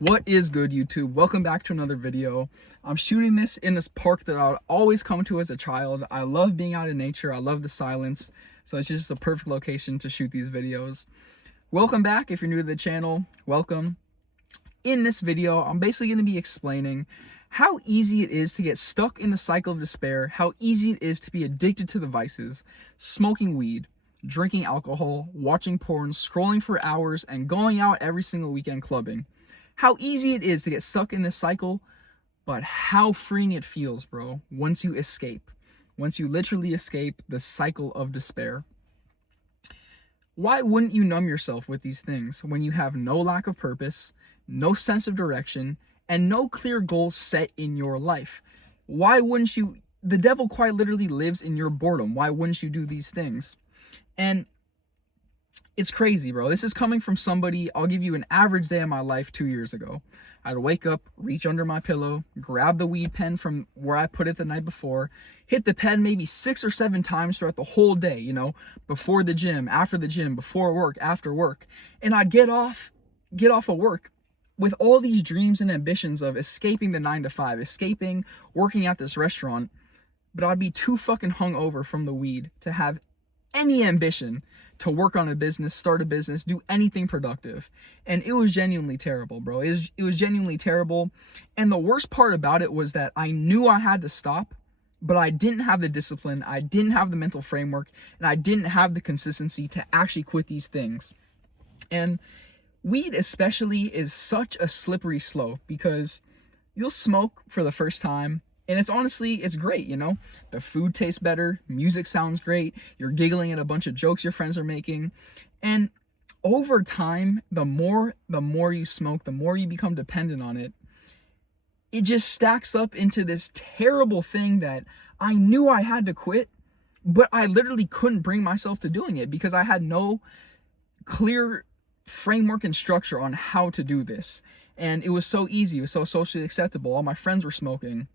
What is good, YouTube? Welcome back to another video. I'm shooting this in this park that I would always come to as a child. I love being out in nature. I love the silence. So it's just a perfect location to shoot these videos. Welcome back. If you're new to the channel, welcome. In this video, I'm basically going to be explaining how easy it is to get stuck in the cycle of despair, how easy it is to be addicted to the vices, smoking weed, drinking alcohol, watching porn, scrolling for hours, and going out every single weekend clubbing. How easy it is to get stuck in this cycle, but how freeing it feels, bro, once you escape. Once you literally escape the cycle of despair. Why wouldn't you numb yourself with these things when you have no lack of purpose, no sense of direction, and no clear goals set in your life? Why wouldn't you? The devil quite literally lives in your boredom. Why wouldn't you do these things? And it's crazy, bro. This is coming from somebody. I'll give you an average day of my life 2 years ago. I'd wake up, reach under my pillow, grab the weed pen from where I put it the night before, hit the pen maybe 6 or 7 times throughout the whole day, before the gym, after the gym, before work, after work. And I'd get off of work with all these dreams and ambitions of escaping the 9 to 5, escaping working at this restaurant. But I'd be too fucking hungover from the weed to have any ambition to work on a business, start a business, do anything productive. And it was genuinely terrible, bro. It was genuinely terrible. And the worst part about it was that I knew I had to stop, but I didn't have the discipline, I didn't have the mental framework, and I didn't have the consistency to actually quit these things. And weed especially is such a slippery slope because you'll smoke for the first time, and it's great, The food tastes better, music sounds great, you're giggling at a bunch of jokes your friends are making. And over time, the more you smoke, the more you become dependent on it. It just stacks up into this terrible thing that I knew I had to quit, but I literally couldn't bring myself to doing it because I had no clear framework and structure on how to do this. And it was so easy, it was so socially acceptable. All my friends were smoking.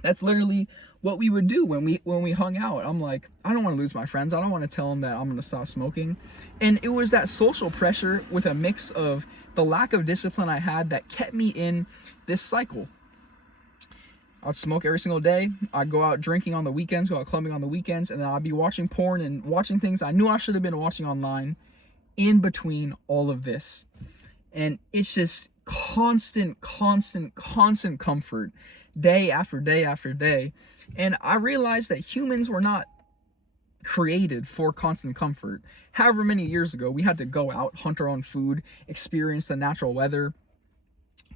That's literally what we would do when we hung out. I'm like, I don't want to lose my friends. I don't want to tell them that I'm going to stop smoking. And it was that social pressure with a mix of the lack of discipline I had that kept me in this cycle. I'd smoke every single day. I'd go out drinking on the weekends, go out clubbing on the weekends, and then I'd be watching porn and watching things I knew I should have been watching online in between all of this. And it's just constant comfort, day after day after day. And I realized that humans were not created for constant comfort. However many years ago, we had to go out, hunt our own food, experience the natural weather.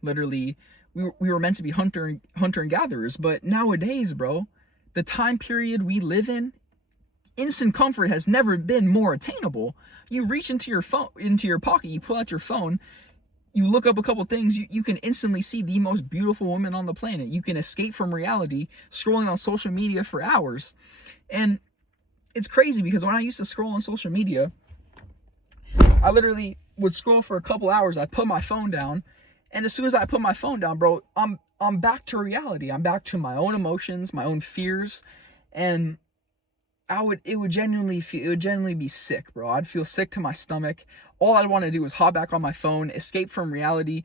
Literally, we were meant to be hunter and gatherers. But nowadays, bro, the time period we live in, instant comfort has never been more attainable. You reach into your phone, into your pocket, you pull out your phone, you look up a couple things, you can instantly see the most beautiful woman on the planet. You can escape from reality scrolling on social media for hours. And it's crazy because when I used to scroll on social media, I literally would scroll for a couple hours, I'd put my phone down, and as soon as I put my phone down, bro, I'm back to reality. I'm back to my own emotions, my own fears, and it would genuinely be sick, bro. I'd feel sick to my stomach. All I'd want to do was hop back on my phone, escape from reality,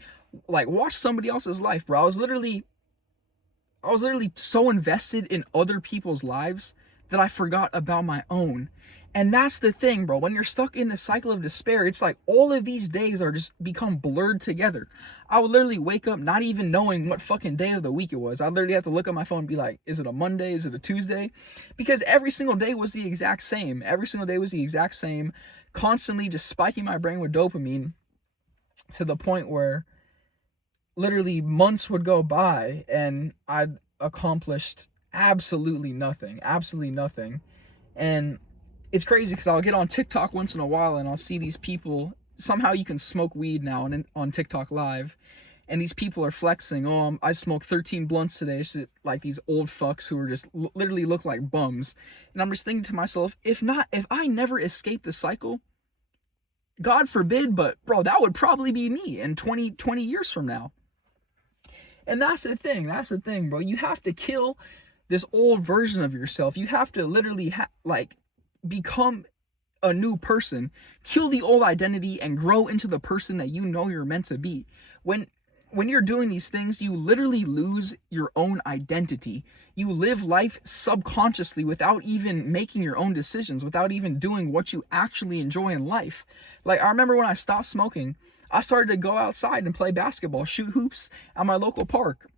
like watch somebody else's life, bro. I was literally so invested in other people's lives that I forgot about my own. And that's the thing, bro. When you're stuck in the cycle of despair, it's like all of these days are just become blurred together. I would literally wake up not even knowing what fucking day of the week it was. I'd literally have to look at my phone and be like, is it a Monday? Is it a Tuesday? Because every single day was the exact same. Every single day was the exact same. Constantly just spiking my brain with dopamine to the point where literally months would go by and I'd accomplished absolutely nothing. And it's crazy because I'll get on TikTok once in a while and I'll see these people. Somehow you can smoke weed now on TikTok Live, and these people are flexing. Oh, I smoked 13 blunts today. It's like these old fucks who are just literally look like bums. And I'm just thinking to myself, if I never escape the cycle, God forbid, but bro, that would probably be me in 20 years from now. And that's the thing, bro. You have to kill this old version of yourself. You have to literally become a new person, kill the old identity and grow into the person that you know you're meant to be. When when you're doing these things, you literally lose your own identity. You live life subconsciously without even making your own decisions, without even doing what you actually enjoy in life. Like, I remember when I stopped smoking, I started to go outside and play basketball, shoot hoops at my local park.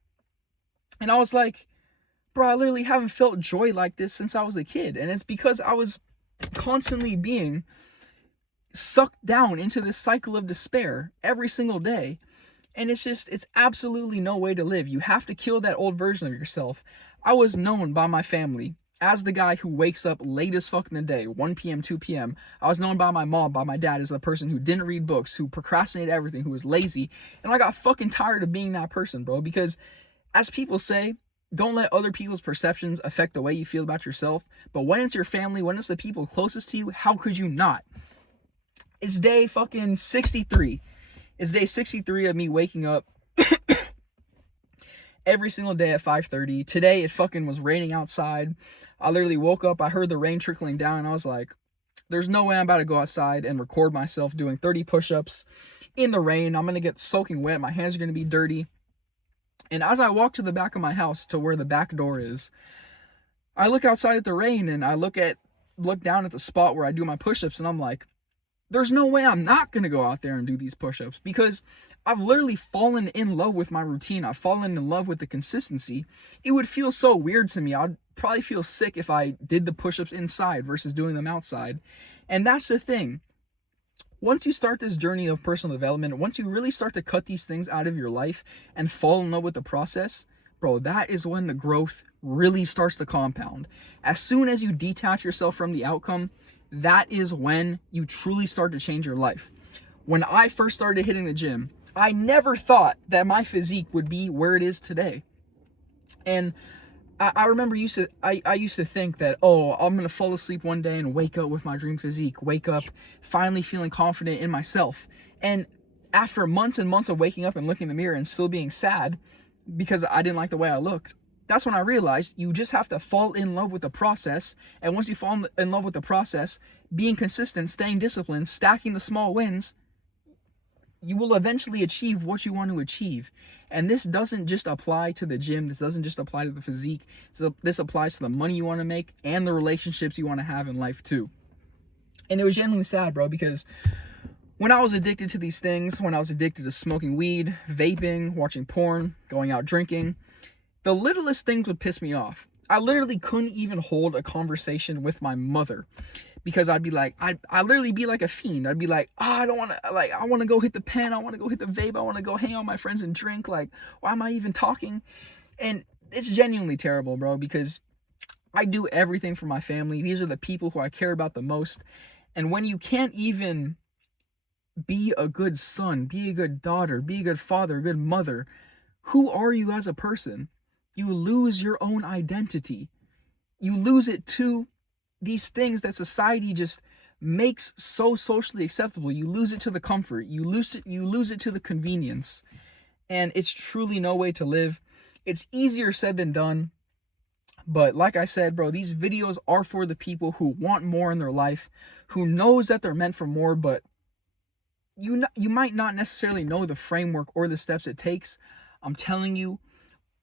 And I was like, bro, I literally haven't felt joy like this since I was a kid. And it's because I was constantly being sucked down into this cycle of despair every single day. And it's absolutely no way to live. You have to kill that old version of yourself. I was known by my family as the guy who wakes up late as fuck in the day, 1 p.m., 2 p.m. I was known by my mom, by my dad, as the person who didn't read books, who procrastinated everything, who was lazy. And I got fucking tired of being that person, bro, because as people say, don't let other people's perceptions affect the way you feel about yourself. But when it's your family, when it's the people closest to you, how could you not? It's day fucking 63. It's day 63 of me waking up every single day at 5:30. Today it fucking was raining outside. I literally woke up, I heard the rain trickling down, and I was like, there's no way I'm about to go outside and record myself doing 30 push-ups in the rain. I'm gonna get soaking wet, my hands are gonna be dirty. And as I walk to the back of my house, to where the back door is, I look outside at the rain and I look down at the spot where I do my push-ups, and I'm like, there's no way I'm not going to go out there and do these push-ups, because I've literally fallen in love with my routine. I've fallen in love with the consistency. It would feel so weird to me. I'd probably feel sick if I did the push-ups inside versus doing them outside. And that's the thing. Once you start this journey of personal development, once you really start to cut these things out of your life and fall in love with the process, bro, that is when the growth really starts to compound. As soon as you detach yourself from the outcome, that is when you truly start to change your life. When I first started hitting the gym, I never thought that my physique would be where it is today. And I remember I used to think that, oh, I'm going to fall asleep one day and wake up with my dream physique, wake up finally feeling confident in myself. And after months and months of waking up and looking in the mirror and still being sad because I didn't like the way I looked, that's when I realized you just have to fall in love with the process. And once you fall in love with the process, being consistent, staying disciplined, stacking the small wins, you will eventually achieve what you want to achieve. And this doesn't just apply to the gym. This doesn't just apply to the physique. So this applies to the money you want to make and the relationships you want to have in life too. And it was genuinely sad, bro, because when I was addicted to these things, when I was addicted to smoking weed, vaping, watching porn, going out drinking, the littlest things would piss me off. I literally couldn't even hold a conversation with my mother, because I'd be like, I'd literally be like a fiend. I'd be like, oh, I don't want to, like, I want to go hit the pen. I want to go hit the vape. I want to go hang out with my friends and drink. Like, why am I even talking? And it's genuinely terrible, bro, because I do everything for my family. These are the people who I care about the most. And when you can't even be a good son, be a good daughter, be a good father, a good mother, who are you as a person? You lose your own identity. You lose it to these things that society just makes so socially acceptable. You lose it to the comfort. You lose it to the convenience. And it's truly no way to live. It's easier said than done. But like I said, bro, these videos are for the people who want more in their life, who knows that they're meant for more, but you might not necessarily know the framework or the steps it takes. I'm telling you,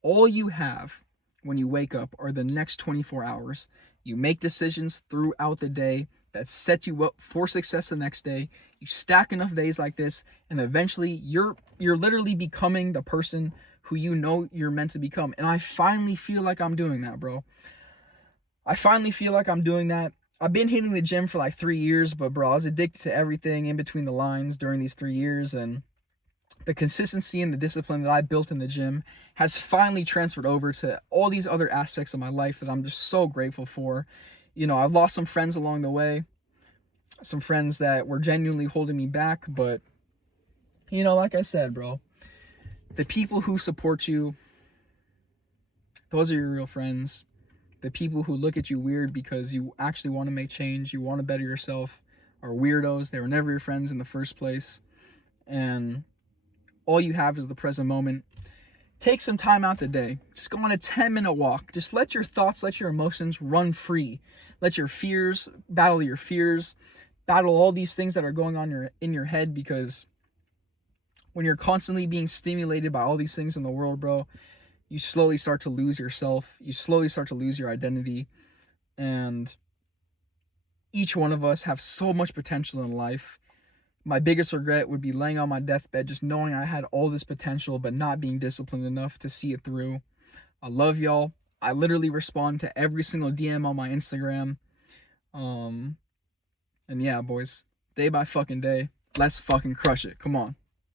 all you have when you wake up are the next 24 hours. You make decisions throughout the day that set you up for success the next day. You stack enough days like this, and eventually you're literally becoming the person who you know you're meant to become. And I finally feel like I'm doing that, bro. I finally feel like I'm doing that. I've been hitting the gym for like 3 years, but bro, I was addicted to everything in between the lines during these 3 years, and the consistency and the discipline that I built in the gym has finally transferred over to all these other aspects of my life that I'm just so grateful for. You know, I've lost some friends along the way, some friends that were genuinely holding me back, but, you know, like I said, bro, the people who support you, those are your real friends. The people who look at you weird because you actually want to make change, you want to better yourself, are weirdos. They were never your friends in the first place. And all you have is the present moment. Take some time out the day. Just go on a 10-minute walk. Just let your thoughts, let your emotions run free. Let your fears, battle all these things that are going on in your head, because when you're constantly being stimulated by all these things in the world, bro, you slowly start to lose yourself. You slowly start to lose your identity. And each one of us have so much potential in life. My biggest regret would be laying on my deathbed just knowing I had all this potential but not being disciplined enough to see it through. I love y'all. I literally respond to every single DM on my Instagram. And yeah, boys, day by fucking day, let's fucking crush it. Come on.